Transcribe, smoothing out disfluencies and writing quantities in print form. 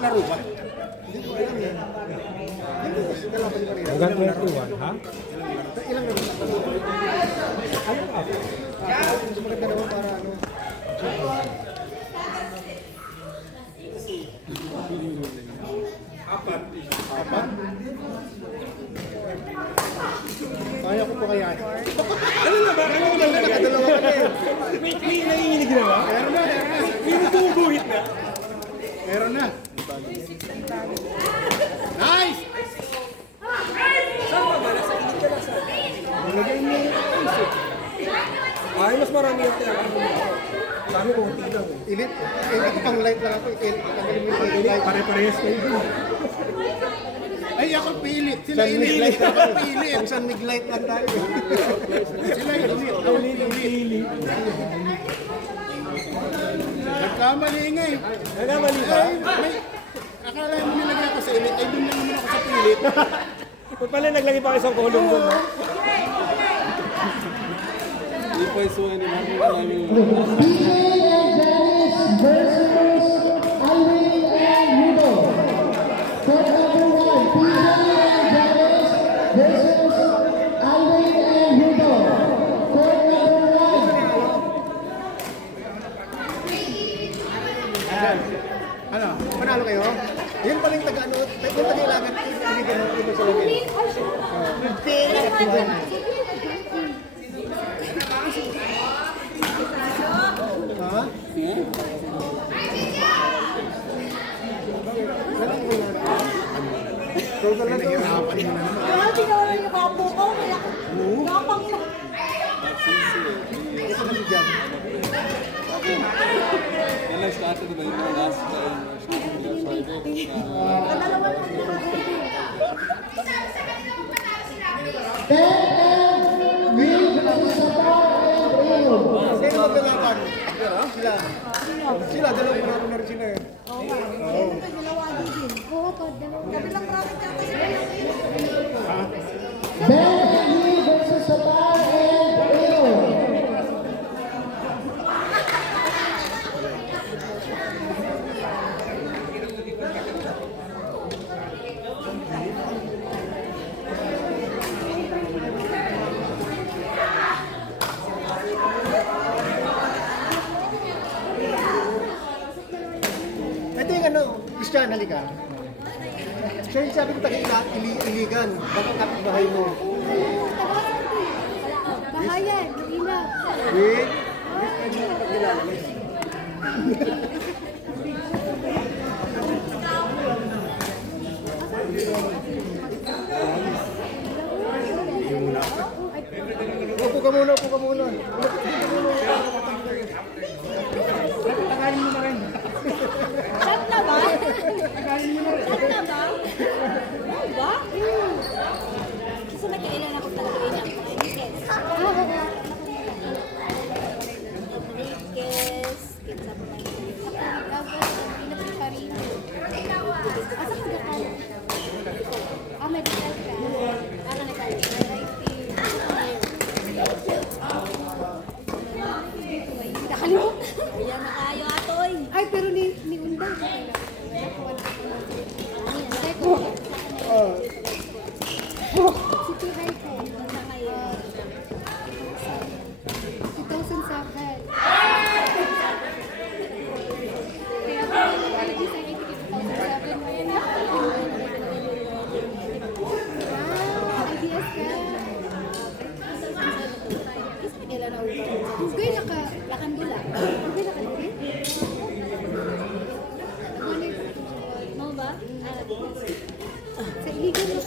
Laro ba? Hindi ko alam yan. Hindi ko kalaban ko rin. Hanggang 21, ha? Ilang laro na pala? Ano ka? Mas maganda naman para ano. Apat. Apat? Kaya ko pa kaya. Ano na ba? Ano na ba? Nakadalawa ka na eh. May nanginginig na ba? Meron na, meron na. May nagbubuhit na. Meron na. Nice! Saan pa ba? Nasa init ka na sa... Nalagay mo yung ice eh. Ay, mas marami yung tinakasin mo. Sa amin, konti lang eh. Init. Ito pang light lang ako. Tanggalin mo yung light. Pare-parehas kayo dun. Ay, ako pilit. Sila init. Ako pilit. Kung saan mig-light lang tayo. Sila init. Nagkamali nga eh. Nagkamali ba? Ay, may... Akala mo nilagay ako sa init. Ay, dun lang naman ako sa pilit. Kung pala naglagay pa isang kulong doon. Hindi pa isuwa ni Mami namin. PJ and Janice versus Alvin and Hugo. Court number 1, PJ and Janice versus Alvin and Hugo. Court number 1. Ano? Panalo kayo? Yun pala yung taga-ano. Yung taga-ilangan. Ibigyan mo ito sa lagay. Ha? Total na to. Mahal, tinawala niyo kapo ko. Kaya gapang ina. Ito na si Jam. Yan lang started diba yung mga last time. Kadalawa lang ako. 10 and Will versus Sapar and Rio. Sino maglalaban? Sila. Sila, dalawang partner sila eh. Oo nga. Siyempre, dalawa din. Oo, dalawa. Kabilang bracket yata sila. Ben and Will versus Sapar and Rio. Ito yung ano, Christian, halika. Siya yung sabi ko taga-iligan. Bakit kapit-bahay mo? Bahayan, ina. Wait. Pwede mo pagkilala. Upo ka muna, upo ka muna. Tagayin mo na rin. Shot na ba? Shot na ba? Oo ba? Kasi nagkailan ako talaga ilang Enriquez. Enriquez. Kinsa pa man. Pinapreparin. Asa ka gakal? Medical ka. Ano na tayo? Nakalimot. Ayan na kayo, atoy. Ay, pero ni Undang. Si Tuhay ko. Sa kayo. 2007. Kaya ako nag-ID sa 2007. IDS ka. Kasi nila na ulit. Hugay nakandula. Hugay nakandula. Mo ba? Sa iligan na